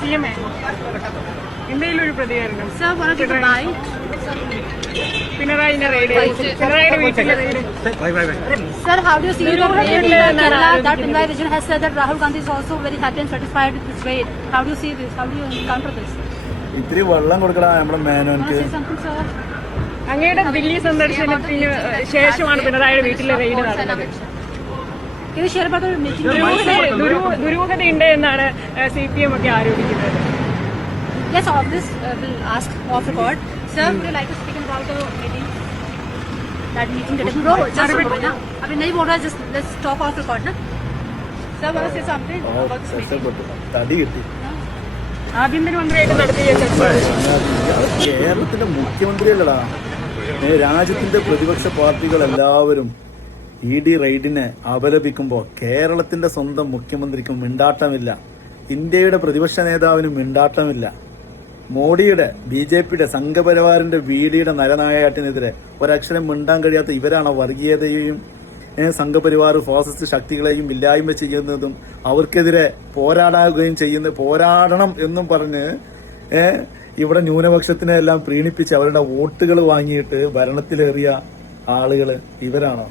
CMA. ഇന്ത്യയിൽ ഒരു പ്രതികരണം. പിണറായിന്റെ റെയ്ഡ്. പിണറായിയുടെ വീട്ടിലെ raid. Sir, how do you see the raid in Kerala? That Pinarayi Vijayan has said that Rahul Gandhi is also very happy and satisfied with this raid. How do you see this? How do you counter this? ഇത്തിരി വെള്ളം കൊടുക്കടാ നമ്മുടെ മേനോൻക്ക്. അങ്ങയുടെ ദില്ലി സന്ദർശനത്തിന് ശേഷമാണ് പിണറായിയുടെ വീട്ടിലെ raid നടന്നത്. ദുരൂഹതയുണ്ട് എന്നാണ് CPM ഒക്കെ ആരോപിക്കുന്നത്. Yes, all this will ask off record. Sir, would you like to speak about the meeting? That meeting that is bro, just na. Abhi nahi bol raha, just let's talk off record na. Sir, want to say something about this meeting? തടി കിട്ടി. ആഭ്യന്തരമന്ത്രിയായിട്ട് നടത്തിയ കേരളത്തിന്റെ മുഖ്യമന്ത്രിയല്ലടാ, രാജ്യത്തിന്റെ പ്രതിപക്ഷ പാർട്ടികൾ എല്ലാവരും ED റെയ്ഡിനെ അപലപിക്കുമ്പോൾ കേരളത്തിന്റെ സ്വന്തം മുഖ്യമന്ത്രിക്കും മിണ്ടാട്ടമില്ല, ഇന്ത്യയുടെ പ്രതിപക്ഷ നേതാവിനും മിണ്ടാട്ടമില്ല. മോഡിയുടെ BJPയുടെ സംഘപരിവാറിന്റെ VDയുടെ നരനായാട്ടിനെതിരെ ഒരക്ഷരം മിണ്ടാൻ കഴിയാത്ത ഇവരാണ് വർഗീയതയെയും സംഘപരിവാർ ഫാസിസ്റ്റ് ശക്തികളെയും ഇല്ലായ്മ ചെയ്യുന്നതും അവർക്കെതിരെ പോരാടണം എന്നും പറഞ്ഞ് ഇവിടെ ന്യൂനപക്ഷത്തിനെ എല്ലാം പ്രീണിപ്പിച്ച് അവരുടെ വോട്ടുകൾ വാങ്ങിയിട്ട് ഭരണത്തിലേറിയ ആളുകള് ഇവരാണോ?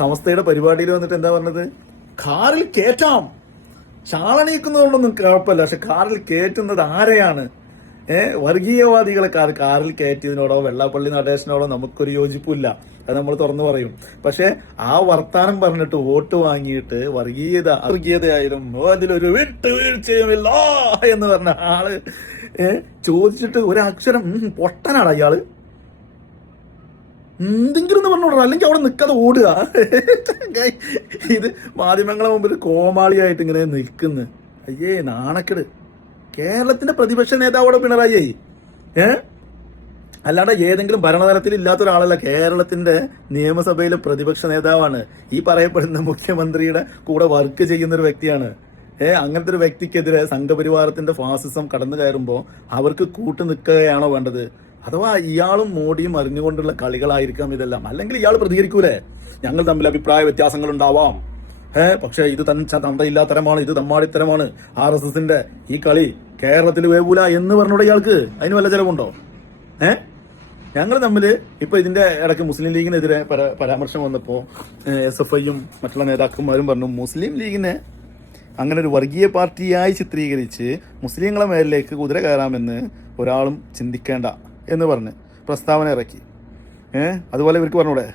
സമസ്തയുടെ പരിപാടിയിൽ വന്നിട്ട് എന്താ പറഞ്ഞത്? കാറിൽ കേറ്റാം, ശാളണീക്കുന്നതുകൊണ്ടൊന്നും കുഴപ്പമില്ല, പക്ഷെ കാറിൽ കയറ്റുന്നത് ആരെയാണ്? വർഗീയവാദികളെ കാറിൽ കയറ്റിയതിനോടോ വെള്ളാപ്പള്ളി നടേശനോടോ നമുക്കൊരു യോജിപ്പില്ല, അത് നമ്മൾ തുറന്നു പറയും. പക്ഷെ ആ വർത്താനം പറഞ്ഞിട്ട് വോട്ട് വാങ്ങിയിട്ട് വർഗീയതയായാലും അതിലൊരു വിട്ടുവീഴ്ചയുമില്ല എന്ന് പറഞ്ഞ ആള് ചോദിച്ചിട്ട് ഒരക്ഷരം പൊട്ടനാണ് അയാള്. എന്തെങ്കിലും ഒന്ന് പറഞ്ഞോളൂ, അല്ലെങ്കിൽ അവിടെ നിൽക്കാതെ ഓടുക. ഇത് മാധ്യമങ്ങളെ മുമ്പിൽ കോമാളിയായിട്ട് ഇങ്ങനെ നിൽക്കുന്നു. അയ്യേ നാണക്കെട്. കേരളത്തിന്റെ പ്രതിപക്ഷ നേതാവോടെ പിണറായി അല്ലാണ്ട് ഏതെങ്കിലും ഭരണതലത്തിൽ ഇല്ലാത്ത ഒരാളല്ല, കേരളത്തിന്റെ നിയമസഭയിലെ പ്രതിപക്ഷ നേതാവാണ്. ഈ പറയപ്പെടുന്ന മുഖ്യമന്ത്രിയുടെ കൂടെ വർക്ക് ചെയ്യുന്ന ഒരു വ്യക്തിയാണ്. അങ്ങനത്തെ ഒരു വ്യക്തിക്കെതിരെ സംഘപരിവാരത്തിന്റെ ഫാസിസം കടന്നു കയറുമ്പോൾ അവർക്ക് കൂട്ടു നിൽക്കുകയാണോ വേണ്ടത്? അഥവാ ഇയാളും മോഡിയും അറിഞ്ഞുകൊണ്ടുള്ള കളികളായിരിക്കാം ഇതെല്ലാം. അല്ലെങ്കിൽ ഇയാൾ പ്രതികരിക്കൂലേ? ഞങ്ങൾ തമ്മിൽ അഭിപ്രായ വ്യത്യാസങ്ങൾ ഉണ്ടാവാം, പക്ഷെ ഇത് തന്തയില്ലാത്തരമാണ്, ഇത് തമ്മാടിത്തരമാണ്, RSSന്റെ ഈ കളി കേരളത്തിൽ വേവൂല എന്ന് പറഞ്ഞൂടെ ഇയാൾക്ക്? അതിന് വല്ല ചെലവുണ്ടോ? ഞങ്ങൾ തമ്മിൽ ഇപ്പൊ ഇതിന്റെ ഇടയ്ക്ക് മുസ്ലിം ലീഗിനെതിരെ പരാമർശം വന്നപ്പോ SFIയും മറ്റുള്ള നേതാക്കന്മാരും പറഞ്ഞു മുസ്ലിം ലീഗിനെ അങ്ങനെ ഒരു വർഗീയ പാർട്ടിയായി ചിത്രീകരിച്ച് മുസ്ലിങ്ങളെ മേലിലേക്ക് കുതിര കയറാമെന്ന് ഒരാളും ചിന്തിക്കേണ്ട എന്ന് പറഞ്ഞ് പ്രസ്താവന ഇറക്കി. അതുപോലെ ഇവർക്ക് പറഞ്ഞൂടെ